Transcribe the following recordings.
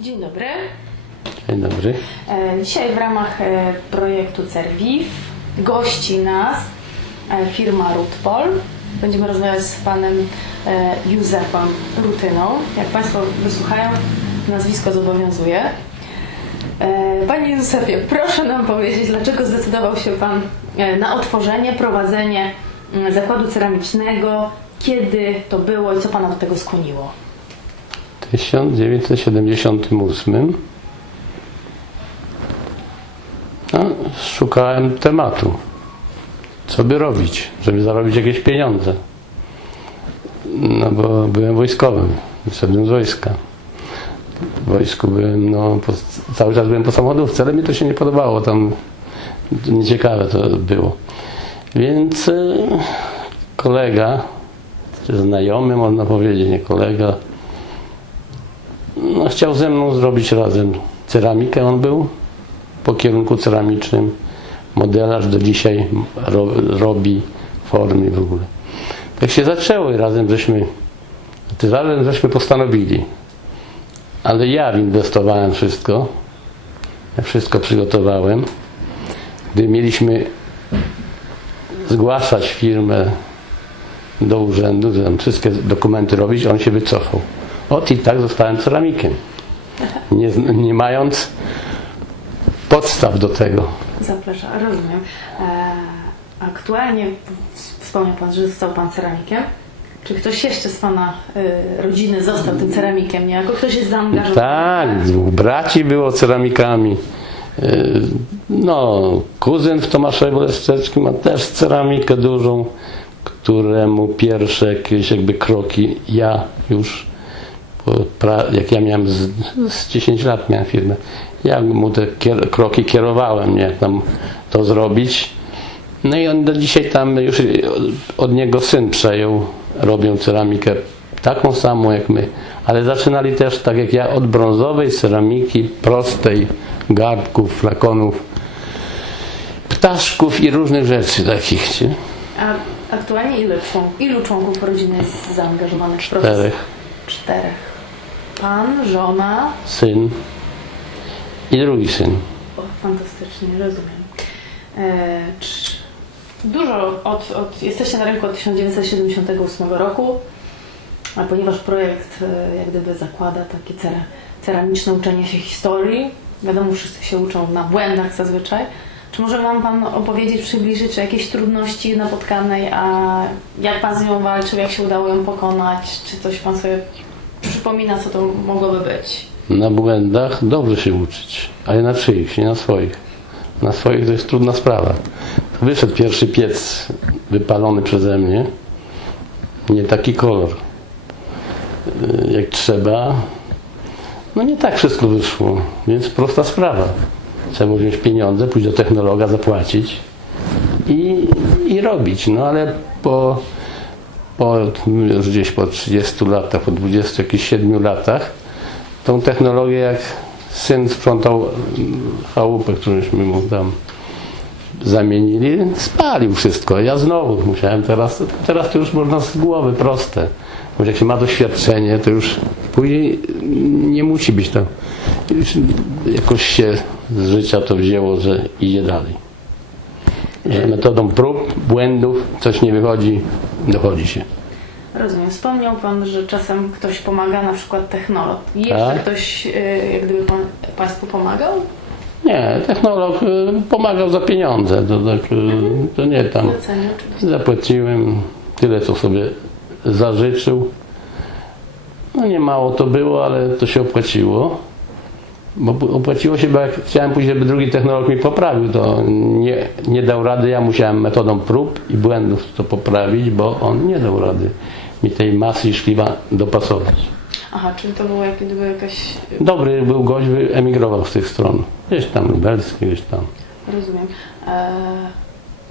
Dzień dobry. Dzień dobry. Dzisiaj w ramach projektu CERVIF gości nas firma Rutpol. Będziemy rozmawiać z panem Józefem Rutyną. Jak państwo wysłuchają, nazwisko zobowiązuje. Panie Józefie, proszę nam powiedzieć, dlaczego zdecydował się pan na otworzenie, prowadzenie zakładu ceramicznego, kiedy to było i co pana do tego skłoniło? W 1978 szukałem tematu, co by robić, żeby zarobić jakieś pieniądze. No bo byłem wojskowym, wyszedłem z wojska. W wojsku byłem, cały czas byłem po samochodówce, ale mi to się nie podobało, tam nieciekawe to było. Więc kolega, czy znajomy można powiedzieć, nie kolega, chciał ze mną zrobić razem ceramikę. On był po kierunku ceramicznym, modelarz do dzisiaj robi formy w ogóle. Tak się zaczęło i razem żeśmy postanowili. Ale ja inwestowałem wszystko. Ja wszystko przygotowałem. Gdy mieliśmy zgłaszać firmę do urzędu, wszystkie dokumenty robić, on się wycofał. I tak zostałem ceramikiem, nie mając podstaw do tego. Zapraszam, rozumiem. Aktualnie wspomniał pan, że został pan ceramikiem. Czy ktoś jeszcze z pana rodziny został tym ceramikiem? Niejako ktoś jest zaangażowany? Tak, dwóch braci było ceramikami. Kuzyn w Tomaszowie Leszczeckim ma też ceramikę dużą, któremu pierwsze jakieś kroki ja już, jak ja miałem z 10 lat miałem firmę, ja mu te kroki kierowałem, jak tam to zrobić. No i on do dzisiaj tam już od niego syn przejął, robią ceramikę taką samą jak my, ale zaczynali też tak jak ja od brązowej ceramiki, prostej, garbków, flakonów, ptaszków i różnych rzeczy takich. Nie? A aktualnie ilu członków rodziny jest zaangażowanych w proces? 4. Pan, żona? Syn i drugi syn. Fantastycznie, rozumiem. Dużo jesteście na rynku od 1978 roku, a ponieważ projekt jak gdyby zakłada takie ceramiczne uczenie się historii, wiadomo, wszyscy się uczą na błędach zazwyczaj. Czy może nam pan opowiedzieć, przybliżyć jakieś trudności napotkanej, a jak pan z nią walczył, jak się udało ją pokonać, czy coś pan sobie przypomina, co to mogłoby być? Na błędach dobrze się uczyć, ale na czyich, nie na swoich. Na swoich to jest trudna sprawa. Wyszedł pierwszy piec wypalony przeze mnie, nie taki kolor jak trzeba. Nie tak wszystko wyszło, więc prosta sprawa. Trzeba wziąć pieniądze, pójść do technologa, zapłacić i robić. Ale już gdzieś po 30 latach, po 27 latach, tą technologię, jak syn sprzątał chałupę, którąśmy mu tam zamienili, spalił wszystko. Ja znowu musiałem teraz to już można z głowy proste. Bo jak się ma doświadczenie, to już później nie musi być tam. Już jakoś się z życia to wzięło, że idzie dalej. Że metodą prób, błędów, coś nie wychodzi, dochodzi się. Rozumiem. Wspomniał pan, że czasem ktoś pomaga, na przykład technolog. Jeszcze ktoś jak gdyby państwu pomagał? Nie, technolog pomagał za pieniądze. To nie tam. Zapłaciłem tyle, co sobie zażyczył. Nie mało to było, ale to się opłaciło. Bo opłaciło się, bo jak chciałem pójść, żeby drugi technolog mi poprawił, to nie dał rady. Ja musiałem metodą prób i błędów to poprawić, bo on nie dał rady mi tej masy i szkliwa dopasować. Aha, czyli to było jakaś... Dobry był gość, emigrował z tych stron. Gdzieś tam lubelski, gdzieś tam. Rozumiem.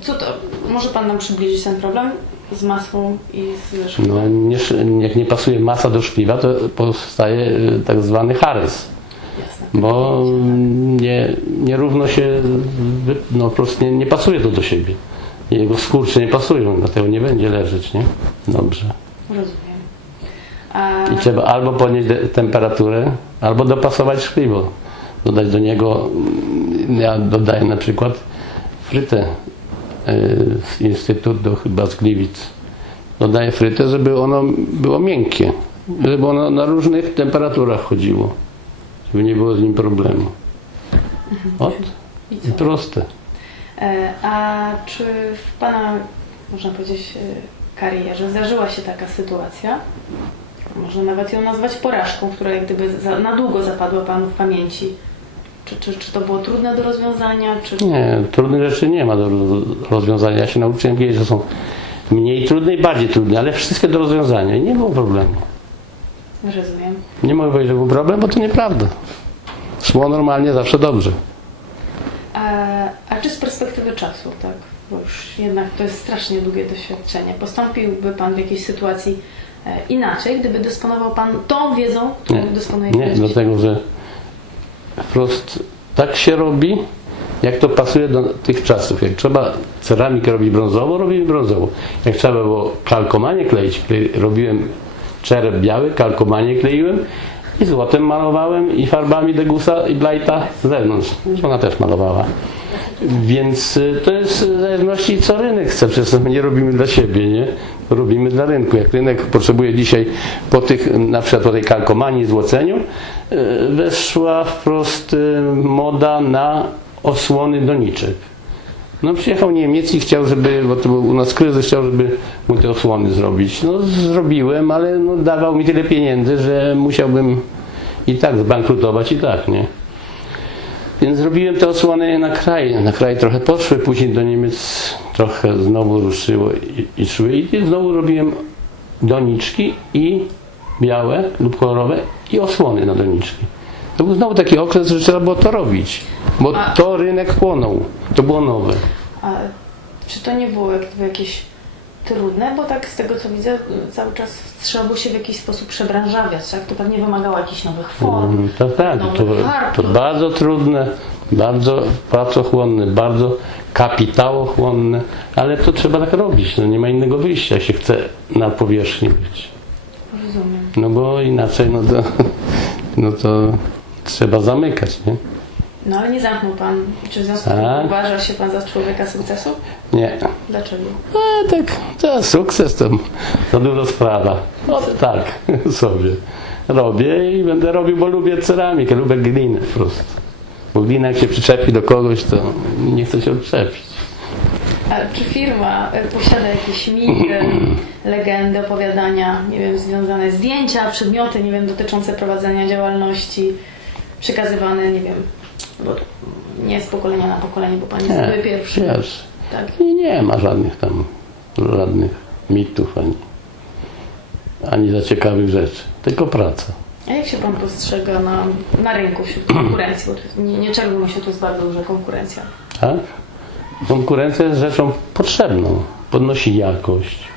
Co to? Może pan nam przybliżyć ten problem z masą i z szkliwem? Jak nie pasuje masa do szkliwa, to powstaje tak zwany harys. Jasne. Bo nierówno się, po prostu nie pasuje to do siebie. Jego skurcze nie pasują, dlatego nie będzie leżeć, nie? Dobrze. Rozumiem. A I trzeba albo podnieść temperaturę, albo dopasować szkliwo. Dodać do niego, ja dodaję na przykład frytę z Instytutu chyba z Gliwic. Dodaję frytę, żeby ono było miękkie, żeby ono na różnych temperaturach chodziło, żeby nie było z nim problemu. I I proste. A czy w Pana, można powiedzieć, karierze zdarzyła się taka sytuacja, można nawet ją nazwać porażką, która jak gdyby na długo zapadła Panu w pamięci? Czy to było trudne do rozwiązania? Nie, trudnych rzeczy nie ma do rozwiązania. Ja się nauczyłem kiedyś, że są mniej trudne i bardziej trudne, ale wszystkie do rozwiązania i nie było problemu. Rozumiem. Nie mogę powiedzieć, że był problem, bo to nieprawda. Szło normalnie, zawsze dobrze. A czy z perspektywy czasu, tak? Bo już jednak to jest strasznie długie doświadczenie. Postąpiłby Pan w jakiejś sytuacji inaczej, gdyby dysponował Pan tą wiedzą, którą dysponuje Nie, dlatego że wprost tak się robi, jak to pasuje do tych czasów. Jak trzeba ceramikę robić brązowo, robimy brązowo. Jak trzeba było kalkomanie kleić, robiłem czerep biały, kalkomanie kleiłem i złotem malowałem i farbami Degusa i Blighta z zewnątrz. Ona też malowała. Więc to jest w zależności co rynek chce. Przecież my nie robimy dla siebie, nie? Robimy dla rynku. Jak rynek potrzebuje dzisiaj po tych, na przykład po tej kalkomanii, złoceniu, weszła wprost moda na osłony doniczek. No przyjechał Niemiec i chciał, żeby, bo to był u nas kryzys, chciał, żeby mu te osłony zrobić. No zrobiłem, ale no, dawał mi tyle pieniędzy, że musiałbym i tak zbankrutować i tak, nie? Więc zrobiłem te osłony na kraj. Na kraj trochę poszły, później do Niemiec trochę znowu ruszyło i szły. I znowu robiłem doniczki i białe lub kolorowe i osłony na doniczki. To był znowu taki okres, że trzeba było to robić, bo to rynek chłonął. To było nowe. A czy to nie było jakieś trudne? Bo tak z tego co widzę, cały czas trzeba było się w jakiś sposób przebranżawiać, tak? To pewnie wymagało jakichś nowych form, Tak, nowych farb. to bardzo trudne, bardzo pracochłonne, bardzo kapitałochłonne, ale to trzeba tak robić. No nie ma innego wyjścia, jak się chce na powierzchni być. Rozumiem. No bo inaczej, no to trzeba zamykać, nie? No ale nie zamknął Pan. Czy w związku z tym uważa się Pan za człowieka sukcesu? Nie. Dlaczego? Tak, to sukces to dużo sprawa. No tak, sobie robię i będę robił, bo lubię ceramikę, lubię glinę po prostu. Bo glina jak się przyczepi do kogoś, to nie chce się odczepić. A czy firma posiada jakieś mity, legendy, opowiadania, nie wiem, związane zdjęcia, przedmioty, nie wiem, dotyczące prowadzenia działalności, przekazywane, nie wiem, bo nie z pokolenia na pokolenie, bo Pan jest pierwszy. Wiesz, Tak. i nie ma żadnych mitów, ani za ciekawych rzeczy, tylko praca. A jak się Pan postrzega na rynku wśród konkurencji? Bo nie czerwmy się tu zbawił, że konkurencja. Tak? Konkurencja jest rzeczą potrzebną, podnosi jakość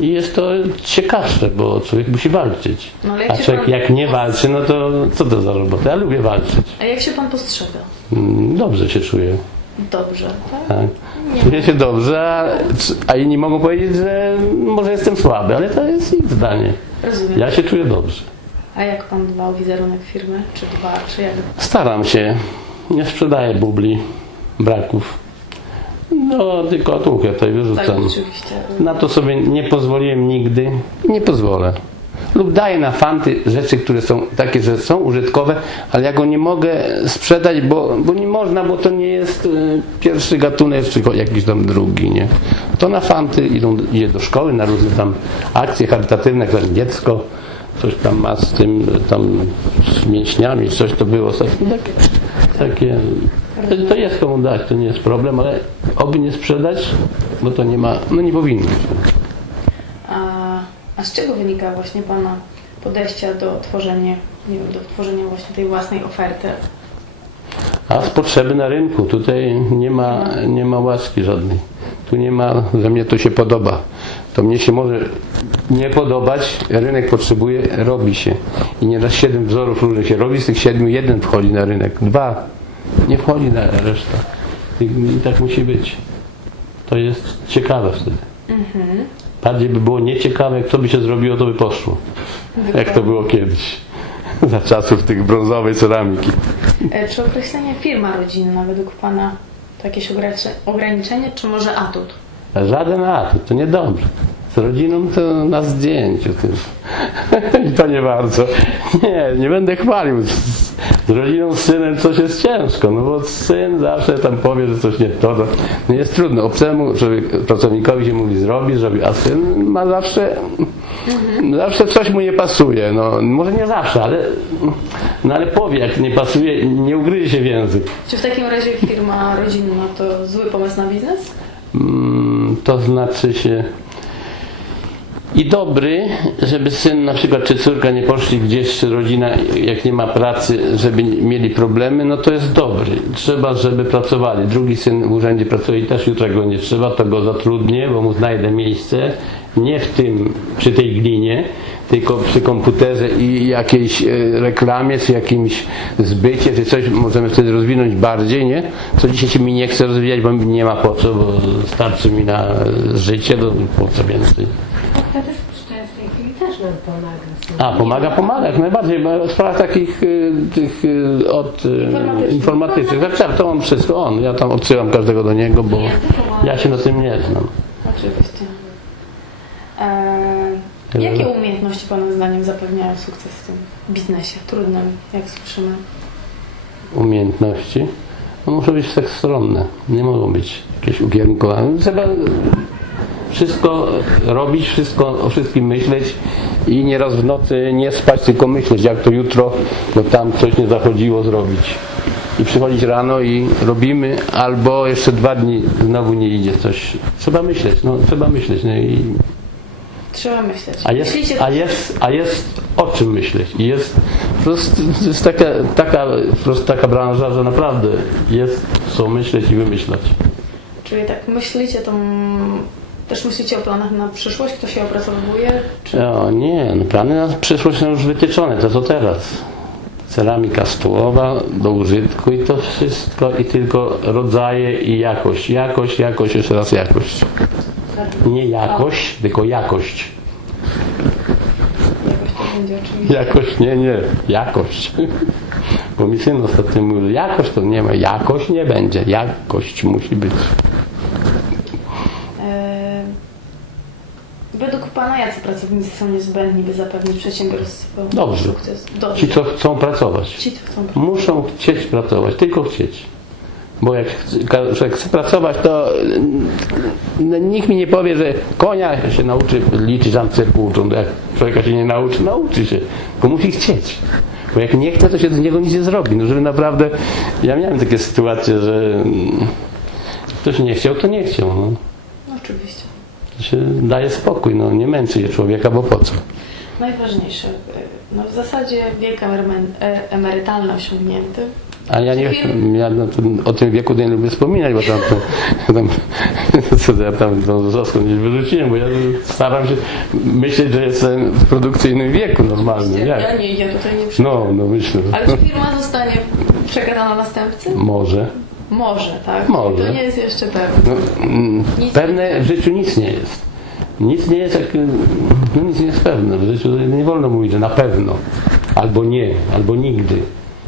i jest to ciekawsze, bo człowiek musi walczyć. No, ale a człowiek jak nie walczy, no to co to za robota? Ja lubię walczyć. A jak się Pan postrzega? Dobrze się czuję. Dobrze, tak? Tak. Czuję się dobrze, a inni mogą powiedzieć, że może jestem słaby, ale to jest ich zdanie. Rozumiem. Ja się czuję dobrze. A jak Pan dba o wizerunek firmy? Czy dba, czy jak? Staram się. Nie sprzedaję bubli, braków. No, tylko otuchę tutaj Tak, wyrzucam. oczywiście. Na to sobie nie pozwoliłem nigdy i nie pozwolę. Lub daję na fanty rzeczy, które są takie, że są użytkowe, ale ja go nie mogę sprzedać, bo nie można, bo to nie jest pierwszy gatunek, czy jakiś tam drugi, nie? To na fanty idzie do szkoły, na różne tam akcje charytatywne, jak tam dziecko coś tam ma z tym, tam z mięśniami, coś to było. Takie, to jest komu dać, to nie jest problem, ale oby nie sprzedać, bo to nie ma, no nie powinno się. A z czego wynika właśnie Pana podejścia do tworzenia, nie wiem, do tworzenia właśnie tej własnej oferty? A z potrzeby na rynku. Tutaj nie ma łaski żadnej. Tu nie ma, że mnie to się podoba. To mnie się może nie podobać, rynek potrzebuje, robi się. I nieraz 7 wzorów różnych się robi, z tych 7 jeden wchodzi na rynek, 2 nie wchodzi na resztę. I tak musi być. To jest ciekawe wtedy. Bardziej by było nieciekawe, jak co by się zrobiło, to by poszło. jak to było kiedyś, za czasów tych brązowej ceramiki. Czy określenie firma rodzinna według Pana to jakieś ograniczenie, czy może atut? Żaden atut, to niedobrze. Z rodziną to na zdjęciu tylko. I to nie bardzo. Nie będę chwalił. Z rodziną, z synem coś jest ciężko, no bo syn zawsze tam powie, że coś nie to. No jest trudno. Obcemu pracownikowi się mówi zrobi, a syn ma zawsze coś mu nie pasuje. No, może nie zawsze, ale powie, jak nie pasuje, nie ugryzie się w język. Czy w takim razie firma rodzinna to zły pomysł na biznes? To znaczy się i dobry, żeby syn na przykład czy córka nie poszli gdzieś, czy rodzina jak nie ma pracy, żeby mieli problemy, no to jest dobry. Trzeba, żeby pracowali. Drugi syn w urzędzie pracuje i też jutro go nie trzeba, to go zatrudnię, bo mu znajdę miejsce, nie przy tej glinie, tylko przy komputerze i jakiejś reklamie, czy jakimś zbycie, czy coś możemy wtedy rozwinąć bardziej, nie? Co dzisiaj się mi nie chce rozwijać, bo nie ma po co, bo starczy mi na życie, to po co więcej. Wtedy w tej chwili też nam pomaga. Pomaga, jak najbardziej, bo w sprawach takich tych informatycznych. To on wszystko, ja tam odsyłam każdego do niego, bo ja się na tym nie znam. Oczywiście. Jakie umiejętności Pana zdaniem zapewniają sukces w tym biznesie trudnym, jak słyszymy? Umiejętności? No muszą być wszechstronne, nie mogą być jakieś ukierunkowane. Trzeba wszystko robić, o wszystkim myśleć i nieraz w nocy nie spać, tylko myśleć, jak to jutro, bo tam coś nie zachodziło zrobić. I przychodzić rano i robimy, albo jeszcze 2 dni znowu nie idzie coś. Trzeba myśleć, no i Trzeba myśleć. A jest o czym myśleć. I jest taka branża, że naprawdę jest co myśleć i wymyślać. Czyli tak myślicie, to też myślicie o planach na przyszłość? Kto się opracowuje? Czy... Nie, plany na przyszłość są już wytyczone, to co teraz. Ceramika stołowa do użytku i to wszystko, i tylko rodzaje i jakość. Jakość, jeszcze raz jakość. Nie jakość, tylko jakość. Jakoś to będzie oczywiście. Jakość, nie, jakość. Bo mi syn ostatnio mówił, jakość to nie ma, jakość nie będzie, jakość musi być. Według Pana jacy pracownicy są niezbędni, by zapewnić przedsiębiorstwo sukces? Dobrze. Ci, co chcą pracować. Ci, co chcą pracować. Muszą chcieć pracować, tylko chcieć. Bo jak chce pracować, to nikt mi nie powie, że konia się nauczy liczyć, tam cyrku uczą. Jak człowieka się nie nauczy się, bo musi chcieć. Bo jak nie chce, to się z niego nic nie zrobi. No żeby naprawdę, ja miałem takie sytuacje, że ktoś nie chciał, to nie chciał. No. Oczywiście. To się daje spokój, no nie męczy się człowieka, bo po co? Najważniejsze, no w zasadzie wiek emerytalny osiągnięty. A ja o tym wieku nie lubię wspominać, bo ja tam tą Zoską gdzieś wyrzuciłem, bo ja staram się myśleć, że jestem w produkcyjnym wieku normalnym. Ja tutaj nie przyjmuję. No myślę. Ale czy firma zostanie przekazana następcy? Może. Może, tak? Może. To nie jest jeszcze pewne. Pewne w życiu nic nie jest. Nic nie jest nic nie jest pewne. W życiu nie wolno mówić, że na pewno. Albo nie, albo nigdy.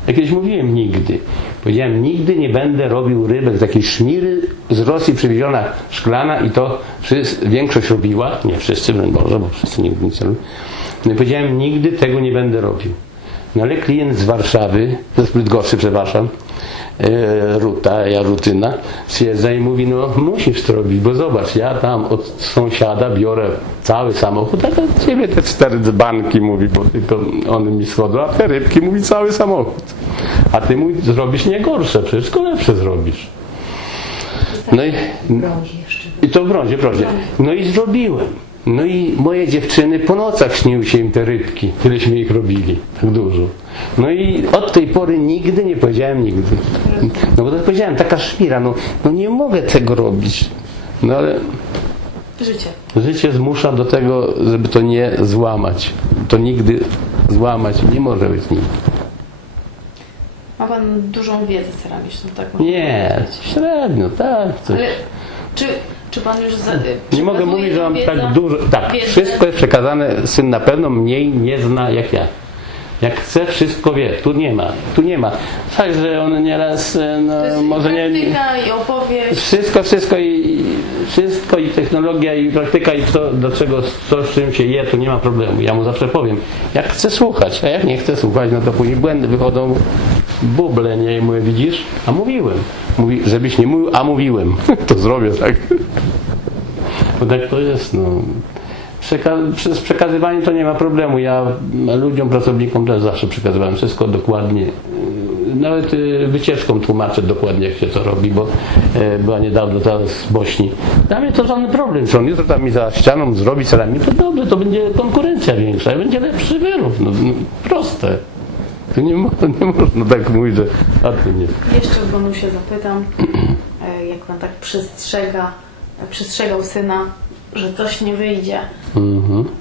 Jak kiedyś mówiłem nigdy. Powiedziałem, nigdy nie będę robił rybek z jakiejś szmiry z Rosji przywieziona szklana i to większość robiła. Nie wszyscy, Boże, bo wszyscy nigdy nic nie robią. No powiedziałem, nigdy tego nie będę robił. No ale klient z Warszawy, z Bydgoszczy, przepraszam, Rutyna, przyjeżdża i mówi, no musisz to robić, bo zobacz, ja tam od sąsiada biorę cały samochód, a to ciebie te 4 dzbanki, mówi, bo tylko one mi schodzą, a te rybki, mówi, cały samochód. A ty mówi, zrobisz nie gorsze, przecież tylko lepsze zrobisz. No i to w brązie. No i zrobiłem. No i moje dziewczyny po nocach śniły się im te rybki, tyleśmy ich robili, tak dużo. No i od tej pory nigdy nie powiedziałem nigdy. No bo to powiedziałem, taka szmira, no nie mogę tego robić. No ale życie zmusza do tego, żeby to nie złamać. To nigdy złamać nie może być nigdy. Ma Pan dużą wiedzę ceramiczną, tak? Nie, średnio, tak. Coś. Ale czy Czy pan już Nie mogę mówić, że mam tak dużo. Tak, wiedzę? wszystko jest przekazane. Syn na pewno mniej nie zna jak ja. Jak chce, wszystko wie. Tu nie ma. Fakt, że on nieraz, no, To jest może nie. praktyka i opowieść. Wszystko i technologia i praktyka i to, do czego, co, z czym się je, to nie ma problemu. Ja mu zawsze powiem, jak chce słuchać, a jak nie chce słuchać, no to później błędy wychodzą, buble, nie? I mówię, widzisz? A mówiłem. Mówi, żebyś nie mówił, a mówiłem. To zrobię, tak? Bo tak to jest, no. Z przekazywaniem to nie ma problemu. Ja ludziom, pracownikom też zawsze przekazywałem wszystko dokładnie. Nawet wycieczką tłumaczę dokładnie, jak się to robi, bo była niedawno ta z Bośni. Dla mnie to żaden problem. Czy on jutro tam mi za ścianą zrobi ceramikę, to dobrze, to będzie konkurencja większa i będzie lepszy wyrób. No, proste. To nie można tak mówić, że a to nie. Jeszcze w bonusie zapytam, jak pan tak przestrzegał syna, że coś nie wyjdzie,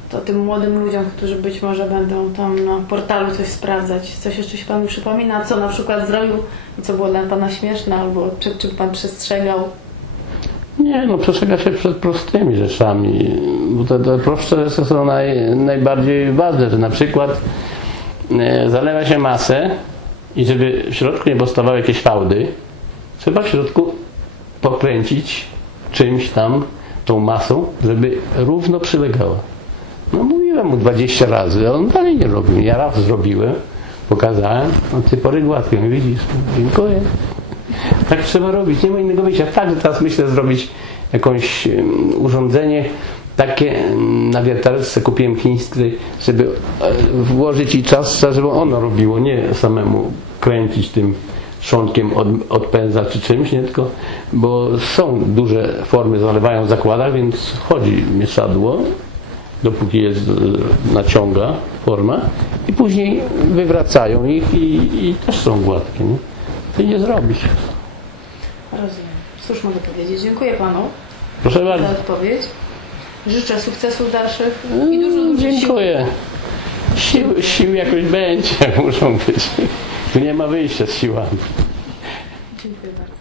to tym młodym ludziom, którzy być może będą tam na portalu coś sprawdzać, coś jeszcze się panu przypomina, co na przykład zrobił i co było dla pana śmieszne, albo czy pan przestrzegał? Nie, no przestrzega się przed prostymi rzeczami, bo te prostsze rzeczy są najbardziej ważne, że na przykład zalewa się masę i żeby w środku nie powstawały jakieś fałdy, trzeba w środku pokręcić czymś tam, tą masą, żeby równo przylegała. No mówiłem mu 20 razy, a on dalej nie robił. Ja raz zrobiłem, pokazałem, no ty pory gładkie, widzisz, dziękuję. Tak trzeba robić, nie ma innego wyjścia. Także teraz myślę zrobić jakieś urządzenie takie na wiertarce kupiłem chińskie, żeby włożyć i czas, żeby ono robiło, nie samemu kręcić tym trzonkiem od pędza czy czymś, nie tylko, bo są duże formy, zalewają w zakładach, więc chodzi mieszadło, dopóki jest, naciąga forma i później wywracają ich i też są gładkie. Nie? To nie zrobić. Rozumiem. Cóż mogę powiedzieć? Dziękuję panu Proszę za bardzo. odpowiedź. Życzę sukcesów dalszych i dużo Dziękuję. Sił jakoś będzie, muszą być. Tu nie ma wyjścia z siłami. Dziękuję bardzo.